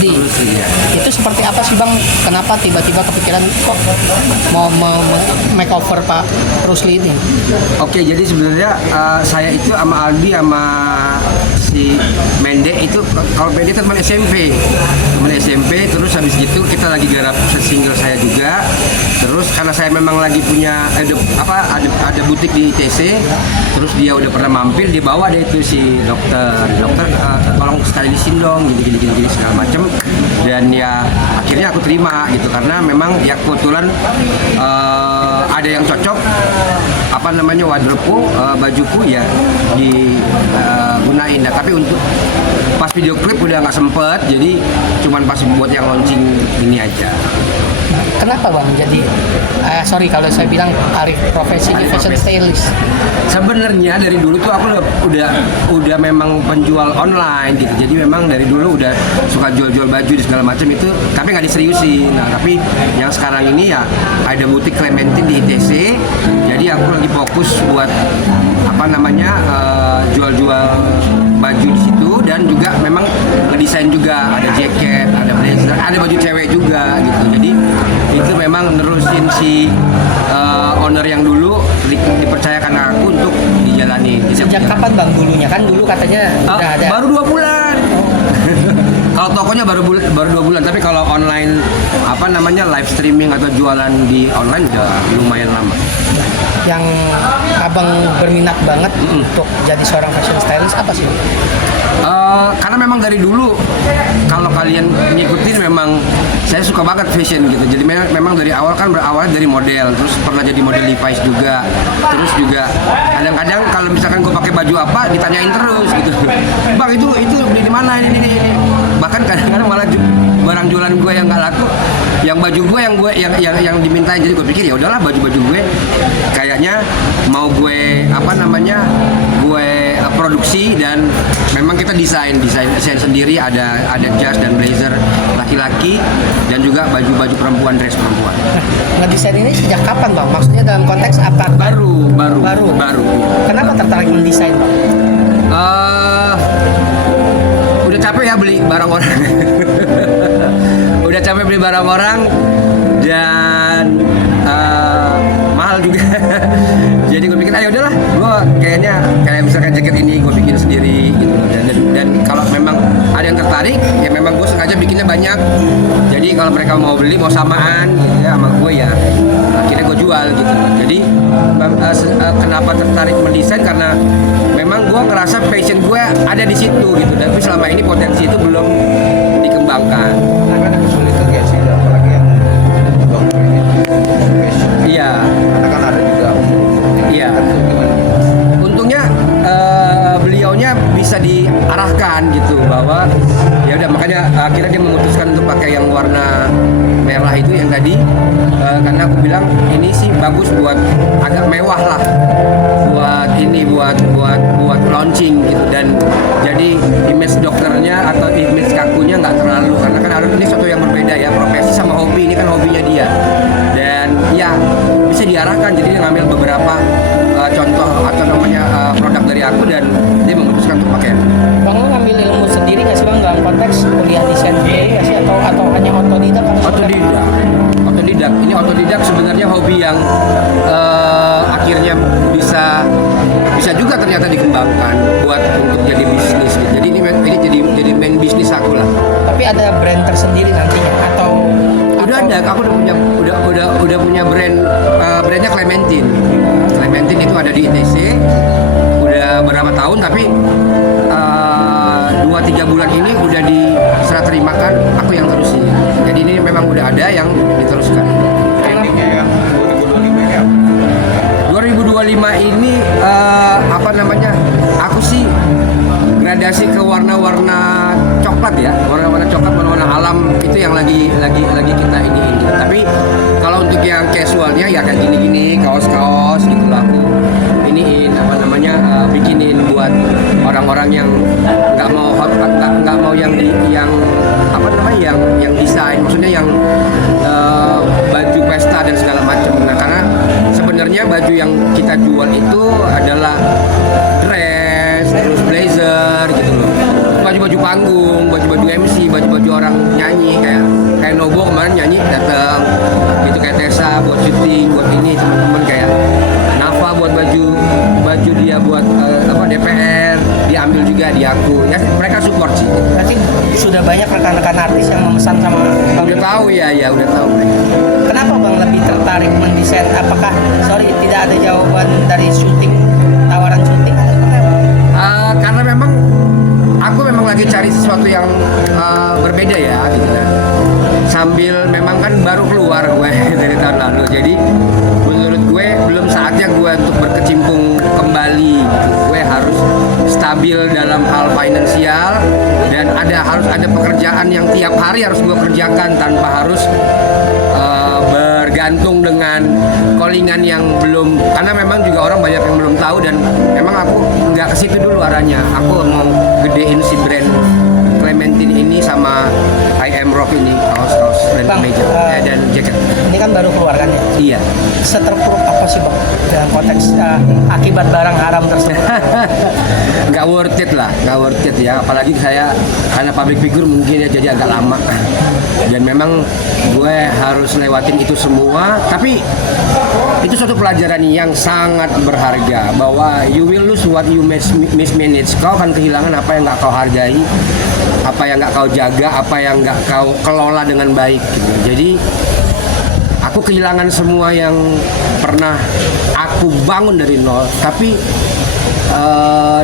Iya. Itu seperti apa sih Bang? Kenapa tiba-tiba kepikiran kok mau makeover Pak Bruce Lee ini? Oke, jadi sebenarnya saya itu sama Aldi sama si Mende itu, kalau Mende teman SMP, terus habis gitu kita lagi garap single saya juga. Terus karena saya memang lagi punya ada butik di ITC, terus dia udah pernah mampir, dia bawa deh itu si dokter tolong stylishin dong gini segala macem. Dan ya akhirnya aku terima gitu, karena memang ya kebetulan ada yang cocok wardrobe bajuku ya digunain. Nah, tapi untuk pas video klip udah nggak sempet, jadi cuman pas buat yang launching ini aja. Kenapa Bang jadi sorry kalau saya bilang Arif profesi di fashion stylist? Sebenarnya dari dulu tuh aku udah memang penjual online gitu. Jadi memang dari dulu udah suka jual baju di segala macam itu, tapi nggak diseriusin. Nah, tapi yang sekarang ini ya ada butik Clementine di ITC. Jadi aku lagi fokus buat jual-jual baju di situ, dan juga memang ngedesain juga, ada jaket, ada blazer, ada baju cewek juga gitu. Jadi itu memang nerusin si owner yang dulu dipercayakan aku untuk dijalani. Sejak kapan Bang dulunya? Kan dulu katanya udah ada. Baru 2 bulan. Kalau tokonya baru 2 bulan, tapi kalau online live streaming atau jualan di online udah lumayan lama. Yang Abang berminat banget untuk jadi seorang fashion stylist apa sih? Karena memang dari dulu, kalau kalian ngikutin, memang saya suka banget fashion gitu. Jadi memang dari awal kan berawal dari model, terus pernah jadi model Levi's juga. Terus juga kadang-kadang kalau misalkan gue pakai baju apa ditanyain terus gitu. Bang itu beli di mana ini. Bahkan kadang-kadang malah barang jualan gue yang nggak laku, yang baju gue yang dimintain. Jadi gue pikir ya udahlah, baju-baju gue kayaknya mau gue gue produksi, dan memang kita desain sendiri, ada jas dan blazer laki-laki, dan juga baju perempuan, dress perempuan. Nah, ngedesain ini sejak kapan Bang? Maksudnya dalam konteks apa? Baru. Kenapa tertarik mendesain Bang? Udah capek ya beli barang orang. Udah capek beli barang orang, dan mahal juga. Jadi gue pikir, ayo udahlah, gue kayak misalkan jaket ini gue bikin sendiri gitu. Dan kalau memang ada yang tertarik, ya memang gue sengaja bikinnya banyak. Jadi kalau mereka mau beli, mau samaan gitu ya sama gue, ya akhirnya gue jual gitu. Jadi kenapa tertarik mendesain, karena memang gue ngerasa passion gue ada di situ gitu. Tapi selama ini potensi itu belum dikembangkan. Ada kesulitan nggak sih, apalagi yang Iya. Karena kan ada juga. Iya. Untungnya beliaunya bisa diarahkan gitu, bahwa ya udah, makanya akhirnya dia memutuskan untuk pakai yang warna merah itu yang tadi, karena aku bilang ini sih bagus buat agak mewah lah, buat launching gitu, dan jadi image dokternya atau image kakunya nggak terlalu, karena kan harus ini sesuatu yang berbeda ya, profesi sama hobi, ini kan hobinya dia, dan ya bisa diarahkan. Jadi dia ngambil beberapa contoh atau produk dari aku, dan dia memutuskan untuk pakai. Bang lu ngambil ilmu sendiri nggak sih Bang dalam konteks kuliah desain sendiri nggak sih, atau hanya otodidak? Otodidak. Ini otodidak sebenarnya hobi yang akhirnya bisa juga ternyata dikembangkan buat untuk jadi bisnis gitu. Jadi ini jadi main bisnis aku lah. Tapi ada brand tersendiri nantinya atau Ada, aku udah punya brandnya Clementine. Clementine itu ada di ITC udah berapa tahun, tapi 2-3 bulan ini udah diserah terimakan aku yang terusin. Jadi ini memang udah ada yang diteruskan. Trendingnya yang 2025 ya. 2025 ini aku sih gradasi ke warna-warna coklat ya, warna-warna coklat, warna-warna alam, itu yang lagi kita ini. Tapi kalau untuk yang casualnya ya kayak gini-gini, kaos-kaos gitu lah, aku iniin bikinin buat orang-orang yang nggak mau yang desain, maksudnya yang baju pesta dan segala macam. Nah, karena sebenarnya baju yang kita jual itu adalah dress, terus blazer gitu loh, baju-baju panggung, baju-baju MC, baju-baju orang nyanyi kayak Nobo kemarin nyanyi datang, gitu kayak Tessa buat syuting, buat ini teman-teman kayak Nafa buat baju dia buat DPR diambil juga di aku ya, mereka support sih. Berarti sudah banyak rekan-rekan artis yang memesan sama Bang Udah Yuki. tahu ya udah tahu mereka. Kenapa Bang lebih tertarik mendesain? Apakah tidak ada jawaban dari syuting, tawaran syuting atau seperti apa? Karena memang aku memang lagi cari sesuatu yang berbeda ya gitu kan. Sambil memang kan baru keluar gue dari tahun lalu, jadi menurut gue belum saatnya gue untuk berkecimpung kembali gitu. Gue harus stabil dalam hal finansial dan harus ada pekerjaan yang tiap hari harus gue kerjakan tanpa harus bergantung dengan callingan yang belum, karena memang juga orang banyak yang belum tahu dan memang aku nggak ke situ dulu arahnya. Aku mau gedein si brand Clementine ini sama I Am Rock ini, kaos dan Bang, kemeja dan jaket. Ini kan baru keluar kan ya? Iya. Seterpuruk apa sih Bang dalam konteks akibat barang haram tersebut? Nggak worth it lah, nggak worth it ya. Apalagi saya karena public figure mungkin ya, jadi agak lama. Dan memang gue harus lewatin itu semua. Tapi itu suatu pelajaran yang sangat berharga, bahwa you will lose what you mismanage. Kau akan kehilangan apa yang nggak kau hargai, apa yang nggak kau jaga, apa yang nggak kau kelola dengan baik gitu. Jadi aku kehilangan semua yang pernah aku bangun dari nol. Tapi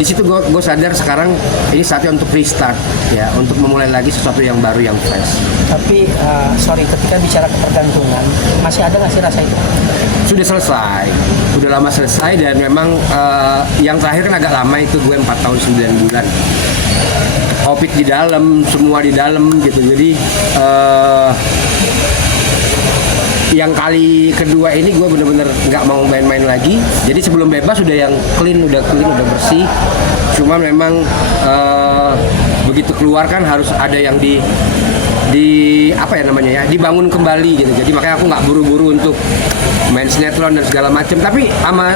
di situ gue sadar sekarang ini saatnya untuk restart ya, untuk memulai lagi sesuatu yang baru, yang fresh. Tapi ketika bicara ketergantungan, masih ada nggak sih rasa itu? Sudah selesai, udah lama selesai, dan memang yang terakhir kan agak lama itu, gue 4 tahun 9 bulan COVID di dalam, semua di dalam gitu. Jadi yang kali kedua ini gue bener-bener nggak mau main-main lagi. Jadi sebelum bebas udah yang clean, udah bersih. Cuma memang begitu keluar kan harus ada yang dibangun kembali gitu. Jadi makanya aku nggak buru-buru untuk main sinetron dan segala macam. Tapi sama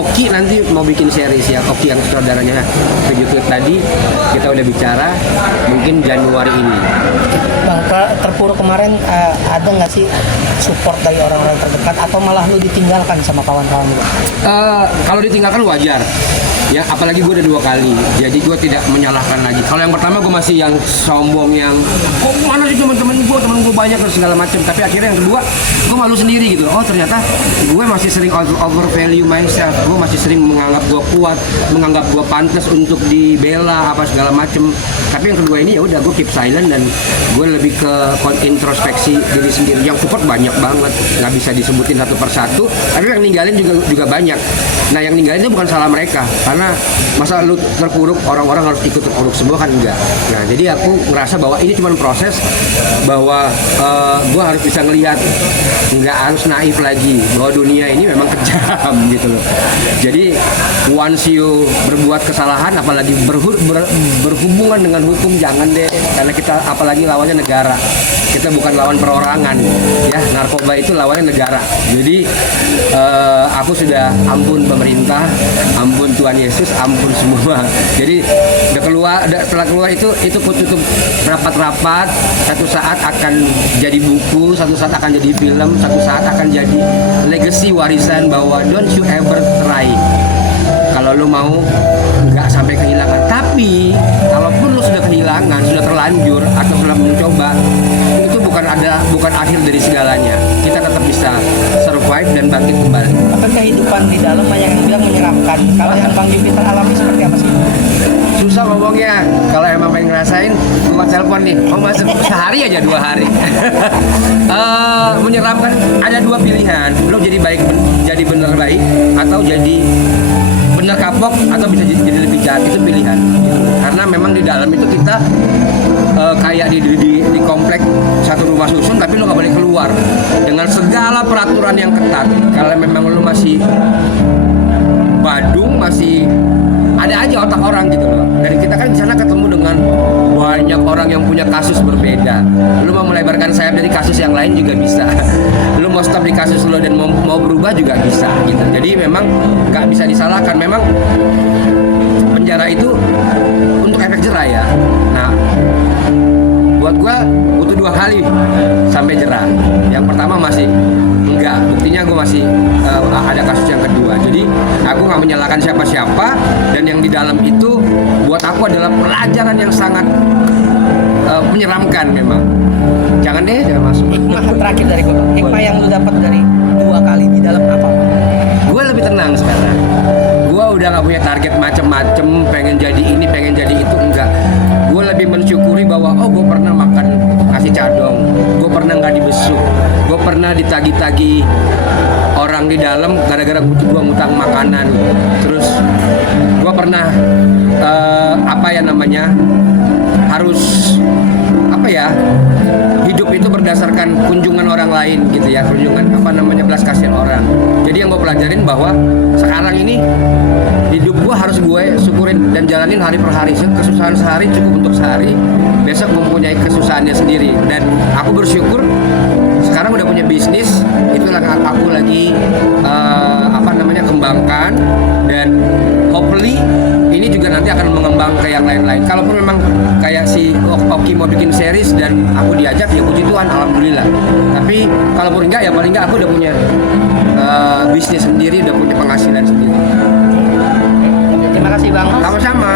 Oki nanti mau bikin series ya, Oki yang saudaranya Kejutut tadi kita udah bicara, mungkin Januari ini. Bang, terpuruk kemarin ada nggak sih support dari orang-orang terdekat atau malah lu ditinggalkan sama kawan-kawan lu? Kalau ditinggalkan wajar ya, apalagi gue udah 2 kali, jadi gue tidak menyalahkan lagi. Kalau yang pertama gue masih yang sombong, yang kok mana sih teman gue banyak dan segala macam. Tapi akhirnya yang kedua gue malu sendiri gitu. Oh ternyata gue masih sering over value myself, gue masih sering menganggap gue kuat, menganggap gue pantas untuk dibela apa segala macam. Tapi yang kedua ini ya udah gue keep silent, dan gue lebih ke introspeksi diri sendiri. Yang support banyak banget, nggak bisa disebutin satu persatu, tapi yang ninggalin juga banyak. Nah yang ninggalin itu bukan salah mereka, karena masa lu terpuruk orang-orang harus ikut terpuruk semua kan, enggak. Nah jadi aku ngerasa bahwa ini cuma proses, bahwa gue harus bisa ngelihat, nggak harus naif lagi bahwa dunia ini memang kejam gitu loh. Jadi once you berbuat kesalahan, apalagi berhubungan dengan hukum, jangan deh, karena kita apalagi lawannya negara. Kita bukan lawan perorangan ya, narkoba itu lawannya negara. Jadi aku sudah ampun pemerintah, ampun Tuhan Yesus, ampun semua. Jadi setelah keluar itu ku tutup rapat-rapat. Satu saat akan jadi buku, satu saat akan jadi film, satu saat akan jadi legacy, warisan, bahwa don't you ever try. Kalau lu mau nggak sampai kehilangan. Tapi kalaupun lu sudah kehilangan, sudah terlanjur atau sudah mencoba, itu bukan akhir dari segalanya. Kita tetap bisa survive dan bangkit kembali. Tapi kehidupan di dalam banyak yang bilang menyeramkan. Kalau yang Bang Jupiter alami seperti apa sih? Susah ngomongnya. Kalau emang pengen ngerasain, gua telepon nih. Mau masuk sehari aja 2 hari. Menyeramkan, ada 2 pilihan. Lo jadi bener baik, atau jadi bener kapok, atau bisa jadi lebih jahat. Itu pilihan. Karena memang di dalam itu kita kayak di komplek satu rumah susun, tapi lo nggak boleh keluar dengan segala peraturan yang ketat. Kalau memang lo masih badung, masih ada aja otak orang gitu loh. Dan kita kan di sana ketemu dengan banyak orang yang punya kasus berbeda. Lu mau melebarkan sayap dari kasus yang lain juga bisa. Lu mau stop di kasus lo dan mau berubah juga bisa gitu. Jadi memang nggak bisa disalahkan. Memang penjara itu untuk efek jerah ya. Nah buat gue butuh 2 kali sampai jerah. Yang pertama masih enggak, buktinya gue masih ada kasus yang kedua. Jadi aku nggak menyalahkan siapa-siapa, dan yang di dalam itu buat aku adalah pelajaran yang sangat menyeramkan memang. Jangan masuk. Hikmah terakhir dari gue, hikmah yang lu dapat dari 2 kali di dalam apa? Gue lebih tenang sekarang. Gue udah nggak punya target macem-macem, pengen jadi ini, pengen jadi itu, enggak. Gue lebih mensyukuri bahwa gue pernah makan nasi cadong, gue pernah nggak dibesuk, gue pernah ditagi-tagi orang di dalam gara-gara gue ngutang makanan. Terus gue pernah harus hidup itu berdasarkan kunjungan orang lain gitu ya, kunjungan belas kasihan orang. Jadi yang gue pelajarin bahwa sekarang ini hidup gue harus gue syukurin dan jalanin hari per hari. Kesusahan sehari cukup untuk sehari, besok mempunyai kesusahannya sendiri. Dan aku bersyukur sekarang udah punya bisnis, itulah aku lagi kembangkan, dan hopefully ini juga nanti akan mengembang ke yang lain-lain. Kalaupun memang kayak si Oki mau bikin series dan aku diajak, ya puji Tuhan, alhamdulillah. Tapi kalaupun enggak, ya paling enggak aku udah punya bisnis sendiri, udah punya penghasilan sendiri. Terima kasih Bang. Sama-sama.